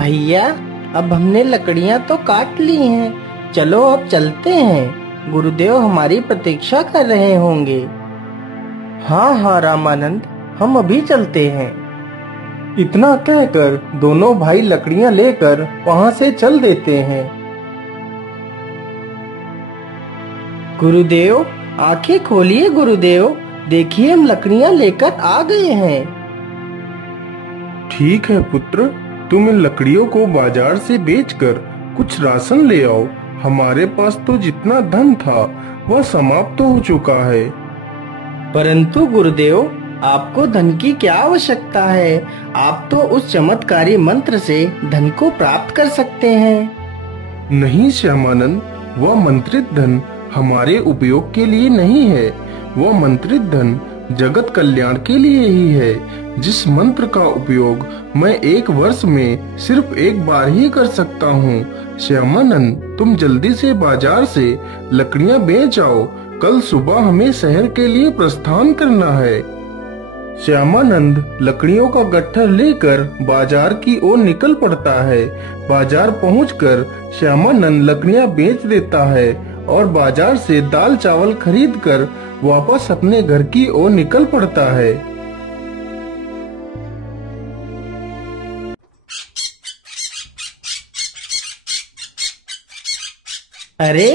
भैया, अब हमने लकड़ियाँ तो काट ली हैं, चलो अब चलते हैं। गुरुदेव हमारी प्रतीक्षा कर रहे होंगे। हाँ हाँ रामानंद, हम अभी चलते हैं। इतना कहकर दोनों भाई लकड़ियाँ लेकर वहाँ से चल देते हैं। गुरुदेव, आंखें खोलिए गुरुदेव, देखिए हम लकड़ियाँ लेकर आ गए हैं। ठीक है पुत्र, तुम इन लकड़ियों को बाजार से बेचकर कुछ राशन ले आओ। हमारे पास तो जितना धन था वह समाप्त हो चुका है। परंतु गुरुदेव, आपको धन की क्या आवश्यकता है? आप तो उस चमत्कारी मंत्र से धन को प्राप्त कर सकते हैं। नहीं श्यामानंद, वह मंत्रित धन हमारे उपयोग के लिए नहीं है। वह मंत्रित धन जगत कल्याण के लिए ही है। जिस मंत्र का उपयोग मैं एक वर्ष में सिर्फ एक बार ही कर सकता हूँ। श्यामानंद, तुम जल्दी से बाजार से लकड़ियाँ बेच आओ। कल सुबह हमें शहर के लिए प्रस्थान करना है। श्यामानंद लकड़ियों का गट्ठर लेकर बाजार की ओर निकल पड़ता है। बाजार पहुंचकर श्यामानंद लकड़ियां बेच देता है और बाजार से दाल चावल खरीदकर वापस अपने घर की ओर निकल पड़ता है। अरे,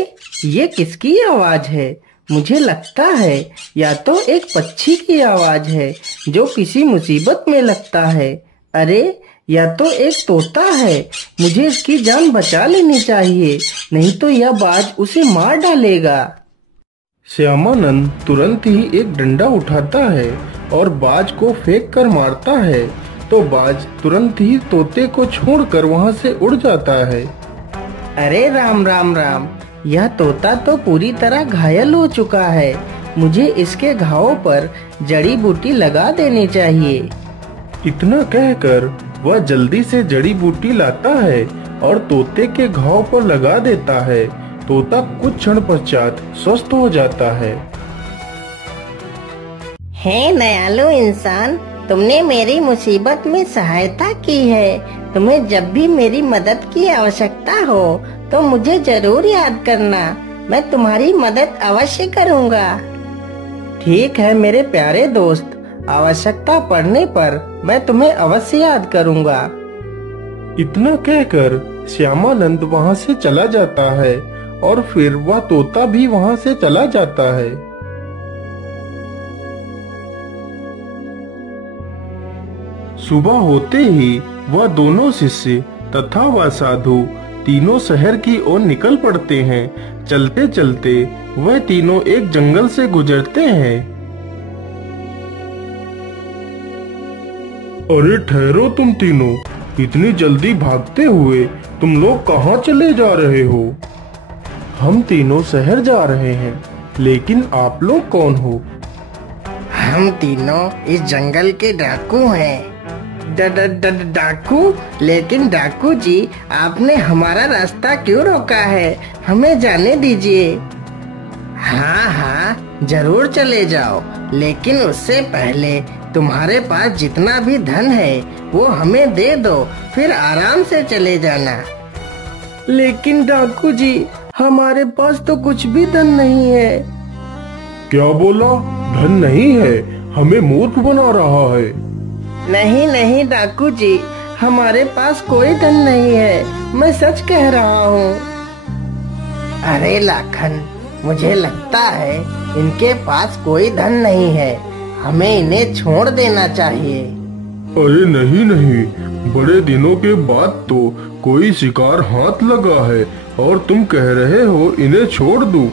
ये किसकी आवाज है? मुझे लगता है या तो एक पक्षी की आवाज है जो किसी मुसीबत में लगता है। अरे, या तो एक तोता है। मुझे इसकी जान बचा लेनी चाहिए, नहीं तो यह बाज उसे मार डालेगा। श्यामानंद तुरंत ही एक डंडा उठाता है और बाज को फेंक कर मारता है, तो बाज तुरंत ही तोते को छोड़कर वहां से उड़ जाता है। अरे राम राम राम, यह तोता तो पूरी तरह घायल हो चुका है। मुझे इसके घावों पर जड़ी बूटी लगा देनी चाहिए। इतना कहकर वह जल्दी से जड़ी बूटी लाता है और तोते के घाव पर लगा देता है। तोता कुछ क्षण पश्चात स्वस्थ हो जाता है। हे दयालु इंसान, तुमने मेरी मुसीबत में सहायता की है। तुम्हें जब भी मेरी मदद की आवश्यकता हो तो मुझे जरूर याद करना। मैं तुम्हारी मदद अवश्य करूँगा। ठीक है मेरे प्यारे दोस्त, आवश्यकता पड़ने पर मैं तुम्हें अवश्य याद करूँगा। इतना कहकर श्यामानंद वहाँ से चला जाता है और फिर वह तोता भी वहाँ से चला जाता है। सुबह होते ही वह दोनों शिष्य तथा वह साधु तीनों शहर की ओर निकल पड़ते हैं। चलते चलते वह तीनों एक जंगल से गुजरते हैं। अरे ठहरो तुम तीनों, इतनी जल्दी भागते हुए तुम लोग कहाँ चले जा रहे हो? हम तीनों शहर जा रहे हैं, लेकिन आप लोग कौन हो? हम तीनों इस जंगल के डाकू हैं। डाकू? लेकिन डाकू जी, आपने हमारा रास्ता क्यों रोका है? हमें जाने दीजिए। हाँ हाँ, जरूर चले जाओ, लेकिन उससे पहले तुम्हारे पास जितना भी धन है वो हमें दे दो, फिर आराम से चले जाना। लेकिन डाकू जी, हमारे पास तो कुछ भी धन नहीं है। क्या बोला? धन नहीं है? हमें मूर्ख बना रहा है। नहीं नहीं डाकू जी, हमारे पास कोई धन नहीं है, मैं सच कह रहा हूँ। अरे लाखन, मुझे लगता है इनके पास कोई धन नहीं है। हमें इन्हें छोड़ देना चाहिए। अरे नहीं नहीं, बड़े दिनों के बाद तो कोई शिकार हाथ लगा है और तुम कह रहे हो इन्हें छोड़ दूं।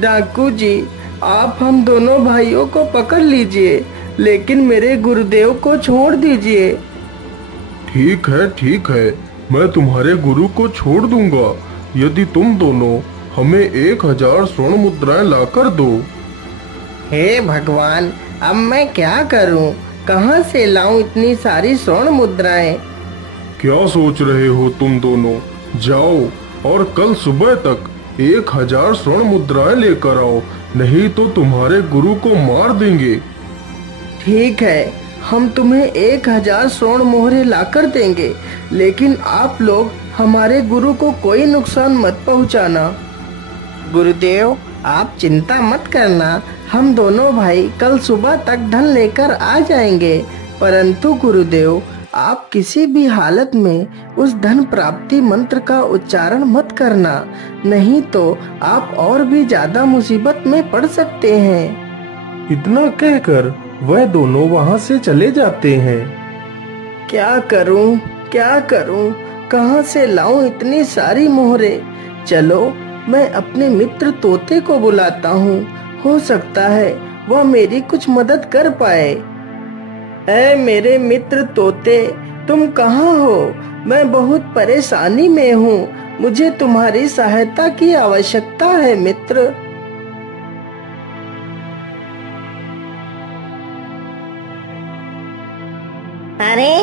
डाकू जी, आप हम दोनों भाइयों को पकड़ लीजिए, लेकिन मेरे गुरुदेव को छोड़ दीजिए। ठीक है, मैं तुम्हारे गुरु को छोड़ दूंगा, यदि तुम दोनों हमें 1000 स्वर्ण मुद्राएं लाकर दो। हे भगवान, अब मैं क्या करूं? कहां से लाऊं इतनी सारी स्वर्ण मुद्राएं? क्या सोच रहे हो तुम दोनों? जाओ और कल सुबह तक 1000 स्वर्ण मुद्राएं लेकर आओ, नहीं तो तुम्हारे गुरु को मार देंगे। ठीक है, हम तुम्हें 1000 स्वर्ण मोहरे लाकर देंगे, लेकिन आप लोग हमारे गुरु को कोई नुकसान मत पहुंचाना। गुरुदेव, आप चिंता मत करना, हम दोनों भाई कल सुबह तक धन लेकर आ जाएंगे। परंतु गुरुदेव, आप किसी भी हालत में उस धन प्राप्ति मंत्र का उच्चारण मत करना, नहीं तो आप और भी ज्यादा मुसीबत में पड़ सकते हैं। इतना कहकर वह दोनों वहां से चले जाते हैं। क्या करूं, क्या करूं, कहां से लाऊं इतनी सारी मोहरे? चलो, मैं अपने मित्र तोते को बुलाता हूँ, हो सकता है वह मेरी कुछ मदद कर पाए। ऐ मेरे मित्र तोते, तुम कहाँ हो? मैं बहुत परेशानी में हूँ, मुझे तुम्हारी सहायता की आवश्यकता है मित्र। अरे,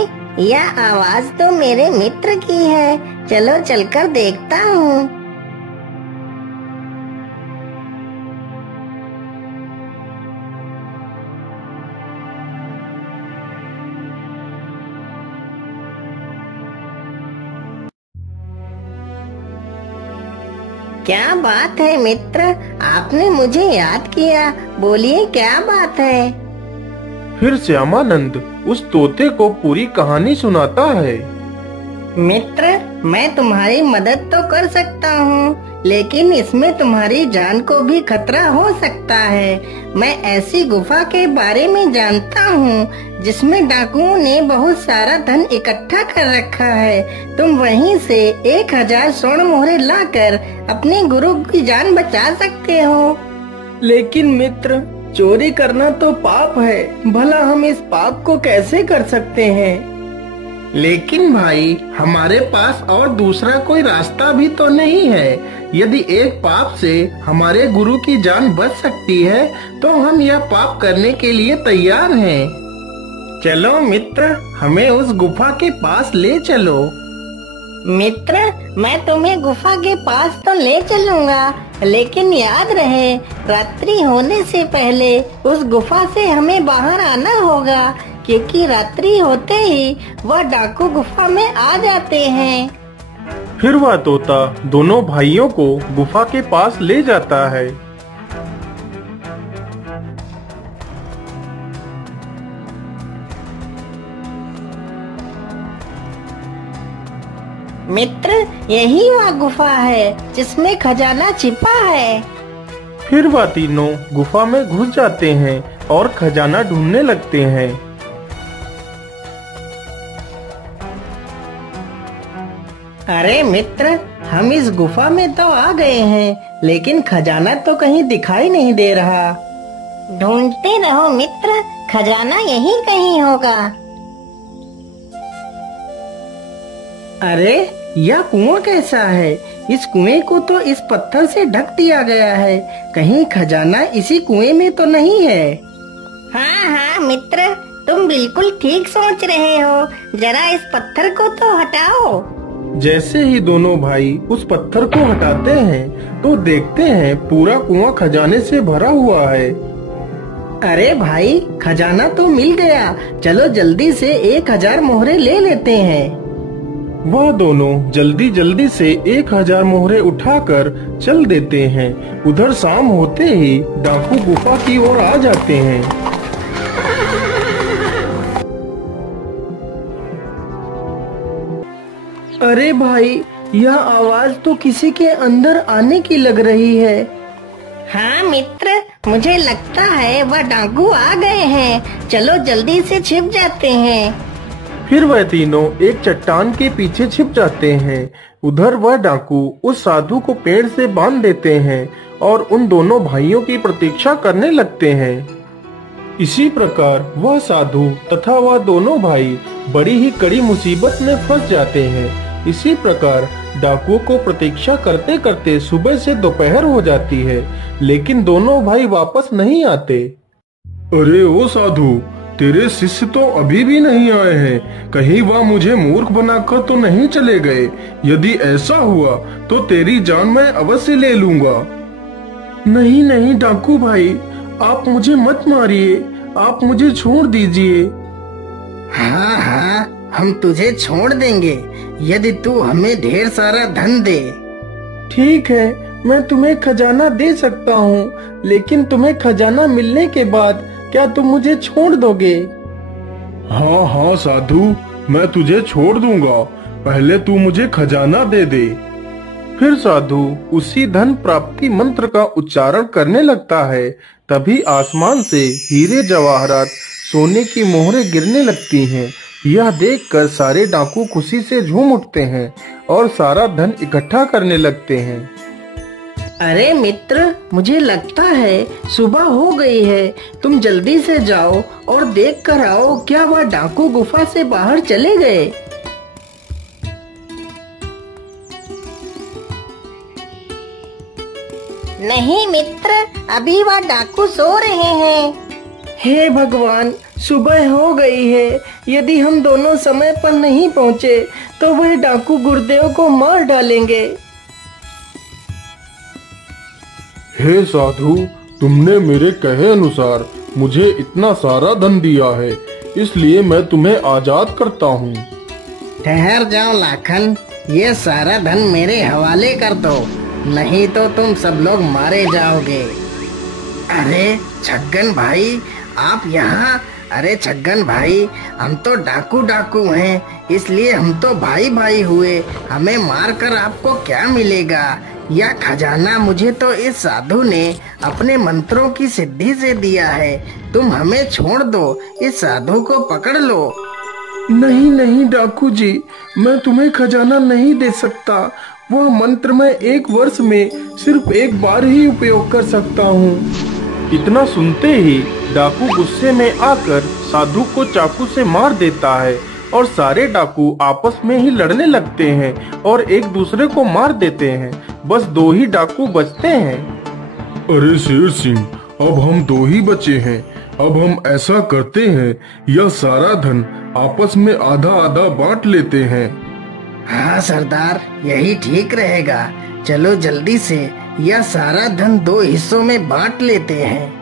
यह आवाज तो मेरे मित्र की है, चलो चलकर देखता हूँ। क्या बात है मित्र, आपने मुझे याद किया, बोलिए क्या बात है? फिर श्यामानंद उस तोते को पूरी कहानी सुनाता है। मित्र, मैं तुम्हारी मदद तो कर सकता हूँ, लेकिन इसमें तुम्हारी जान को भी खतरा हो सकता है। मैं ऐसी गुफा के बारे में जानता हूँ जिसमें डाकुओं ने बहुत सारा धन इकट्ठा कर रखा है। तुम वहीं से 1000 स्वर्ण मोहरे लाकर अपने गुरु की जान बचा सकते हो। लेकिन मित्र, चोरी करना तो पाप है, भला हम इस पाप को कैसे कर सकते हैं? लेकिन भाई, हमारे पास और दूसरा कोई रास्ता भी तो नहीं है। यदि एक पाप से हमारे गुरु की जान बच सकती है, तो हम यह पाप करने के लिए तैयार हैं। चलो मित्र, हमें उस गुफा के पास ले चलो। मित्र, मैं तुम्हें गुफा के पास तो ले चलूंगा, लेकिन याद रहे, रात्रि होने से पहले उस गुफा से हमें बाहर आना होगा, क्योंकि रात्रि होते ही वह डाकू गुफा में आ जाते हैं। फिर वह तोता दोनों भाइयों को गुफा के पास ले जाता है। मित्र, यही वह गुफा है जिसमें खजाना छिपा है। फिर वह तीनों गुफा में घुस जाते हैं और खजाना ढूंढने लगते हैं। अरे मित्र, हम इस गुफा में तो आ गए हैं, लेकिन खजाना तो कहीं दिखाई नहीं दे रहा। ढूंढते रहो मित्र, खजाना यहीं कहीं होगा। अरे, यह कुआं कैसा है? इस कुएं को तो इस पत्थर से ढक दिया गया है, कहीं खजाना इसी कुएं में तो नहीं है। हाँ हाँ मित्र, तुम बिल्कुल ठीक सोच रहे हो, जरा इस पत्थर को तो हटाओ। जैसे ही दोनों भाई उस पत्थर को हटाते हैं, तो देखते हैं पूरा कुआं खजाने से भरा हुआ है। अरे भाई, खजाना तो मिल गया, चलो जल्दी से 1000 मोहरे ले लेते हैं। वह दोनों जल्दी जल्दी से 1000 मोहरे उठाकर चल देते हैं। उधर शाम होते ही डाकू गुफा की ओर आ जाते हैं। अरे भाई, यह आवाज तो किसी के अंदर आने की लग रही है। हाँ मित्र, मुझे लगता है वह डाकू आ गए हैं, चलो जल्दी से छिप जाते हैं। फिर वह तीनों एक चट्टान के पीछे छिप जाते हैं। उधर वह डाकू उस साधु को पेड़ से बांध देते हैं और उन दोनों भाइयों की प्रतीक्षा करने लगते हैं। इसी प्रकार वह साधु तथा वह दोनों भाई बड़ी ही कड़ी मुसीबत में फंस जाते हैं। इसी प्रकार डाकुओं को प्रतीक्षा करते करते सुबह से दोपहर हो जाती है, लेकिन दोनों भाई वापस नहीं आते। अरे ओ साधु, तेरे शिष्य तो अभी भी नहीं आए हैं, कहीं वह मुझे मूर्ख बनाकर तो नहीं चले गए? यदि ऐसा हुआ तो तेरी जान मैं अवश्य ले लूंगा। नहीं नहीं डाकू भाई, आप मुझे मत मारिए, आप मुझे छोड़ दीजिए। हाँ हाँ, हम तुझे छोड़ देंगे यदि तू हमें ढेर सारा धन दे। ठीक है, मैं तुम्हें खजाना दे सकता हूँ, लेकिन तुम्हें खजाना मिलने के बाद क्या तुम मुझे छोड़ दोगे? हाँ हाँ साधु, मैं तुझे छोड़ दूंगा, पहले तू मुझे खजाना दे दे। फिर साधु उसी धन प्राप्ति मंत्र का उच्चारण करने लगता है। तभी आसमान से हीरे जवाहरात सोने की मोहरें गिरने लगती हैं। यह देखकर सारे डाकू खुशी से झूम उठते हैं और सारा धन इकट्ठा करने लगते हैं। अरे मित्र, मुझे लगता है सुबह हो गई है। तुम जल्दी से जाओ और देख कर आओ क्या वह डाकू गुफा से बाहर चले गए। नहीं मित्र, अभी वह डाकू सो रहे हैं। हे भगवान, सुबह हो गई है। यदि हम दोनों समय पर नहीं पहुँचे तो वह डाकू गुरुदेव को मार डालेंगे। हे साधु, तुमने मेरे कहे अनुसार मुझे इतना सारा धन दिया है, इसलिए मैं तुम्हें आजाद करता हूँ। ठहर जाओ लाखन, ये सारा धन मेरे हवाले कर दो, नहीं तो तुम सब लोग मारे जाओगे। अरे छगन भाई, आप यहाँ? अरे छगन भाई, हम तो डाकू हैं, इसलिए हम तो भाई भाई हुए। हमें मार कर आपको क्या मिलेगा? यह खजाना मुझे तो इस साधु ने अपने मंत्रों की सिद्धि से दिया है। तुम हमें छोड़ दो, इस साधु को पकड़ लो। नहीं नहीं डाकू जी, मैं तुम्हें खजाना नहीं दे सकता। वह मंत्र मैं 1 वर्ष में सिर्फ 1 बार ही उपयोग कर सकता हूँ। इतना सुनते ही डाकू गुस्से में आकर साधु को चाकू से मार देता है और सारे डाकू आपस में ही लड़ने लगते हैं और एक दूसरे को मार देते हैं। बस 2 ही डाकू बचते हैं। अरे शेर सिंह, अब हम 2 ही बचे हैं। अब हम ऐसा करते हैं, यह सारा धन आपस में आधा आधा बांट लेते हैं। हाँ सरदार, यही ठीक रहेगा। चलो जल्दी से यह सारा धन 2 हिस्सों में बांट लेते हैं।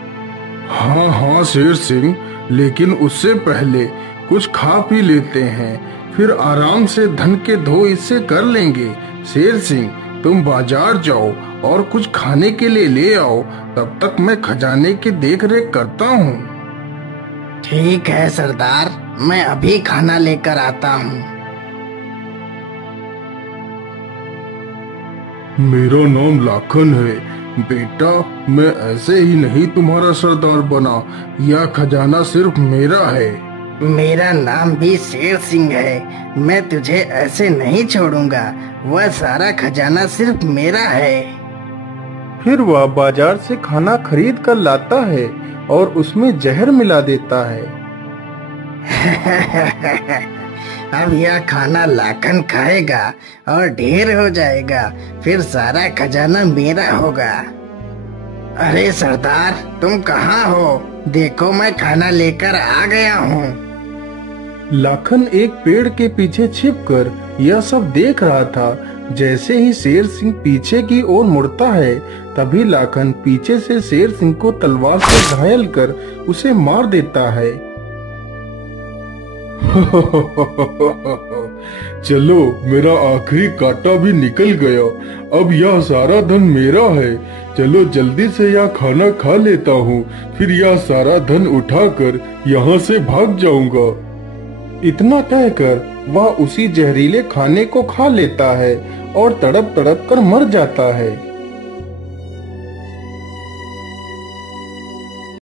हाँ हाँ शेर सिंह, लेकिन उससे पहले कुछ खा पी लेते हैं, फिर आराम से धन के 2 हिस्से कर लेंगे। शेर सिंह, तुम बाजार जाओ और कुछ खाने के लिए ले आओ, तब तक मैं खजाने की देखरेख करता हूँ। ठीक है सरदार, मैं अभी खाना लेकर आता हूँ। मेरा नाम लाखन है बेटा, मैं ऐसे ही नहीं तुम्हारा सरदार बना। यह खजाना सिर्फ मेरा है। मेरा नाम भी शेर सिंह है। मैं तुझे ऐसे नहीं छोड़ूंगा। वह सारा खजाना सिर्फ मेरा है। फिर वह बाजार से खाना खरीद कर लाता है और उसमें जहर मिला देता है। अब यह खाना लाखन खाएगा और ढेर हो जाएगा, फिर सारा खजाना मेरा होगा। अरे सरदार, तुम कहाँ हो? देखो मैं खाना लेकर आ गया हूँ। लाखन एक पेड़ के पीछे छिपकर यह सब देख रहा था। जैसे ही शेर सिंह पीछे की ओर मुड़ता है, तभी लाखन पीछे से शेर सिंह को तलवार से घायल कर उसे मार देता है। चलो, मेरा आखिरी कांटा भी निकल गया। अब यह सारा धन मेरा है। चलो जल्दी से यह खाना खा लेता हूँ, फिर यह सारा धन उठाकर यहाँ से भाग जाऊंगा। इतना कहकर वह उसी जहरीले खाने को खा लेता है और तड़प तड़प कर मर जाता है।